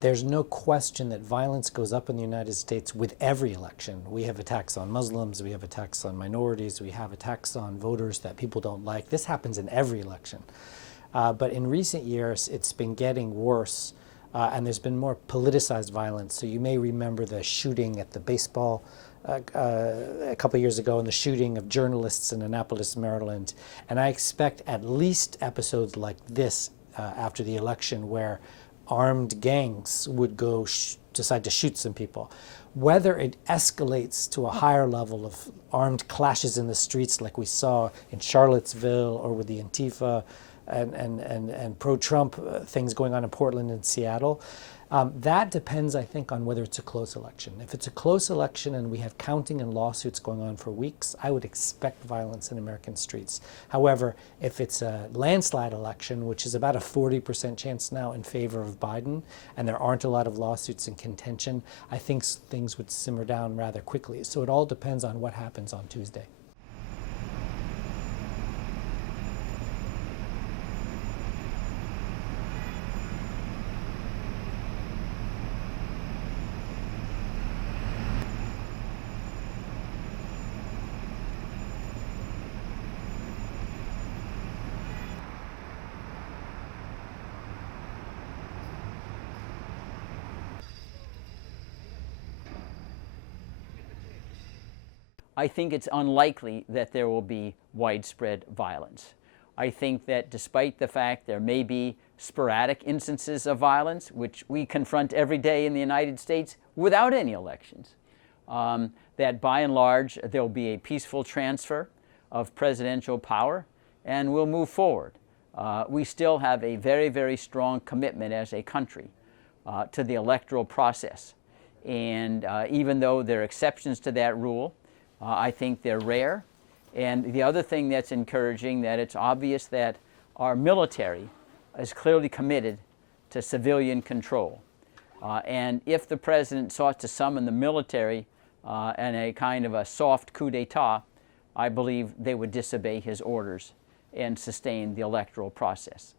There's no question that violence goes up in the United States with every election. We have attacks on Muslims, we have attacks on minorities, we have attacks on voters that people don't like. This happens in every election. But in recent years, it's been getting worse, and there's been more politicized violence. So you may remember the shooting at the baseball a couple of years ago, and the shooting of journalists in Annapolis, Maryland. And I expect at least episodes like this after the election, where armed gangs would go decide to shoot some people. Whether it escalates to a higher level of armed clashes in the streets like we saw in Charlottesville or with the Antifa and pro-Trump things going on in Portland and Seattle, that depends, I think, on whether it's a close election. If it's a close election and we have counting and lawsuits going on for weeks, I would expect violence in American streets. However, if it's a landslide election, which is about a 40% chance now in favor of Biden, and there aren't a lot of lawsuits in contention, I think things would simmer down rather quickly. So it all depends on what happens on Tuesday. I think it's unlikely that there will be widespread violence. I think that despite the fact there may be sporadic instances of violence, which we confront every day in the United States without any elections, that by and large there will be a peaceful transfer of presidential power and we'll move forward. We still have a very, very strong commitment as a country to the electoral process. And even though there are exceptions to that rule, I think they're rare. And the other thing that's encouraging, that it's obvious that our military is clearly committed to civilian control. And if the president sought to summon the military in a kind of a soft coup d'etat, I believe they would disobey his orders and sustain the electoral process.